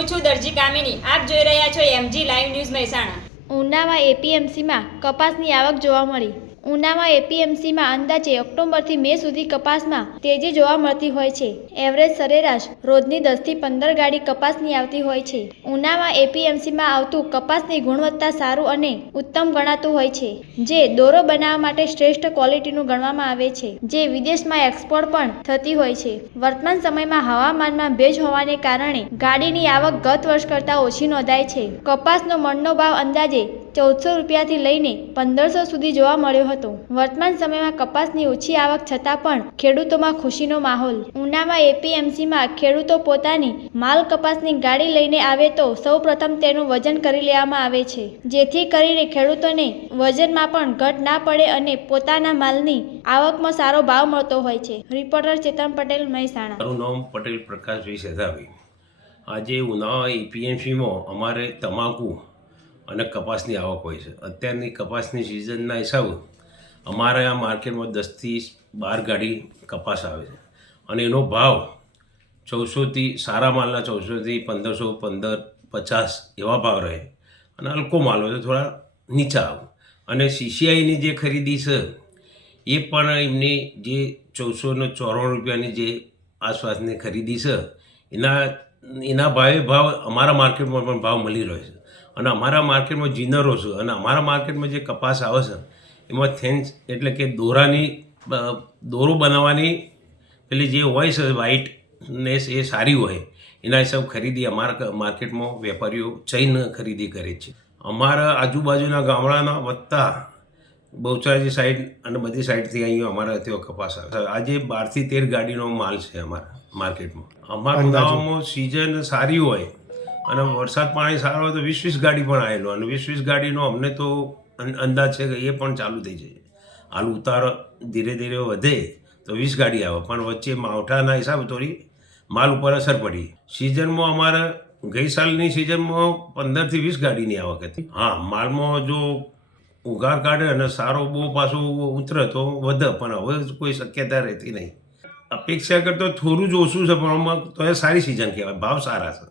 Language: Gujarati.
હું છું દરજી કામિની, આપ જોઈ રહ્યા છો એમજી લાઈવ ન્યૂઝ મહેસાણા. ઉનામાં એપીએમસીમાં કપાસની આવક જોવા મળી. ઉનામાં એપીએમસીમાં અંદાજે ઓક્ટોબરથી મે સુધી કપાસમાં તેજી જોવા મળતી હોય છે. એવરેજ સરેરાશ રોજની દસથી પંદર ગાડી કપાસની આવતી હોય છે. ઉનામાં એપીએમસીમાં આવતું કપાસની ગુણવત્તા સારું અને ઉત્તમ ગણાતું હોય છે, જે દોરો બનાવવા માટે શ્રેષ્ઠ ક્વોલિટીનું ગણવામાં આવે છે, જે વિદેશમાં એક્સપોર્ટ પણ થતી હોય છે. વર્તમાન સમયમાં હવામાનમાં ભેજ હોવાને કારણે ગાડીની આવક ગત વર્ષ કરતાં ઓછી નોંધાય છે. કપાસનો મણનો ભાવ અંદાજે ચૌદસો રૂપિયાથી લઈને પંદરસો સુધી જોવા મળ્યો હતો. વર્તમાન સમયમાં કપાસની ઓછી આવક છતાં પણ ખેડૂતોમાં ખુશીનો માહોલ. ઉનામાં એપીએમસીમાં ખેડૂતો પોતાની માલ કપાસની ગાડી લઈને આવે તો સૌ પ્રથમ તેનું વજન કરી લેવામાં આવે છે. જેથી કરીને ખેડૂતોને વજનમાં પણ ઘટ ના પડે અને પોતાના માલની આવકમાં સારો ભાવ મળતો હોય છે. રિપોર્ટર ચેતન પટેલ, મહેસાણા. નામ પટેલ પ્રકાશભાઈ સેધાભાઈ આજે ઉનાળા એપીએમસીમાં અમારે તમાકુ અને કપાસની આવક હોય છે. અત્યારની કપાસની સિઝનના હિસાબે અમારે આ માર્કેટમાં દસથી બાર ગાડી કપાસ આવે છે. અને એનો ભાવ ચૌદસોથી સારા માલના ચૌદસોથી પંદરસો, પંદર, પચાસ એવા ભાવ રહે. અને હલકો માલ હોય તો થોડા નીચા આવે. અને સીસીઆઈની જે ખરીદી છે, એ પણ એમની જે ચૌદસો ને ચોરાણું રૂપિયાની જે આસપાસની ખરીદી છે, એના એના ભાવે ભાવ અમારા માર્કેટમાં પણ ભાવ મળી રહ્યો છે. અને અમારા માર્કેટમાં જીનરો છે અને અમારા માર્કેટમાં જે કપાસ આવે છે એમાં થેન્સ એટલે કે દોરાની દોરો બનાવવાની પેલી જે હોય છે વ્હાઇટનેસ એ સારી હોય એના હિસાબ ખરીદી અમારા માર્કેટમાં વેપારીઓ ચૈન ખરીદી કરે છે. અમારા આજુબાજુના ગામડાના વધતા બહુચરાજી સાઈડ અને બધી સાઈડથી અહીંયા અમારા ત્યાં કપાસ આવે આજે બારથી તેર ગાડીનો માલ છે અમારા માર્કેટમાં. અમારા ગામમાં સિઝન સારી હોય અને વરસાદ પાણી સારો હોય તો વીસ વીસ ગાડી પણ આવેલો. અને વીસ વીસ ગાડીનો અમને તો અંદાજ છે કે એ પણ ચાલુ થઈ જાય હાલ ઉતાર ધીરે ધીરે વધે તો વીસ ગાડી આવે. પણ વચ્ચે માવઠાના હિસાબે થોડી માલ ઉપર અસર પડી. સિઝનમાં અમારે ગઈ સાલની સિઝનમાં પંદરથી વીસ ગાડીની આવક હતી. હા, માલમાં જો ઉઘાર કાઢે અને સારો બહુ પાછો ઉતરે તો વધે, પણ હવે કોઈ શક્યતા રહેતી નહીં. અપેક્ષા કરતો થોડું જ ઓછું છે, પણ તો એ સારી સિઝન કહેવાય. ભાવ સારા છે.